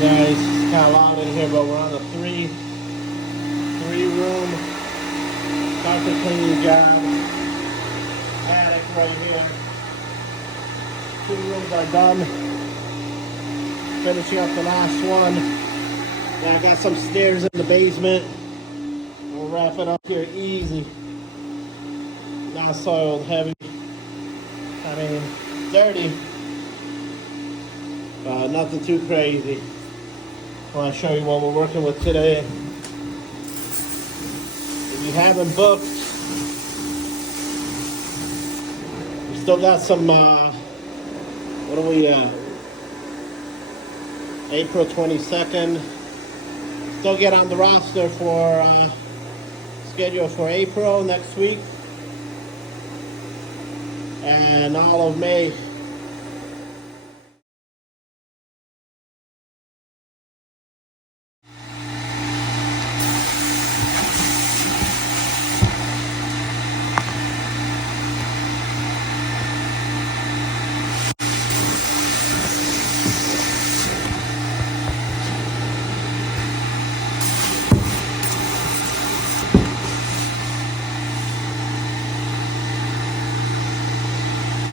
Guys, it's kind of loud in here, but we're on a three room carpet cleaning job. Attic right here. 2 rooms are done. Finishing up the last one. Yeah, I got some stairs in the basement. We'll wrap it up here easy. Not soiled, heavy. I mean, dirty. Nothing too crazy. I want to show you what we're working with today. If you haven't booked, we still got some, what are we, April 22nd. Still get on the roster for, schedule for April next week. And all of May.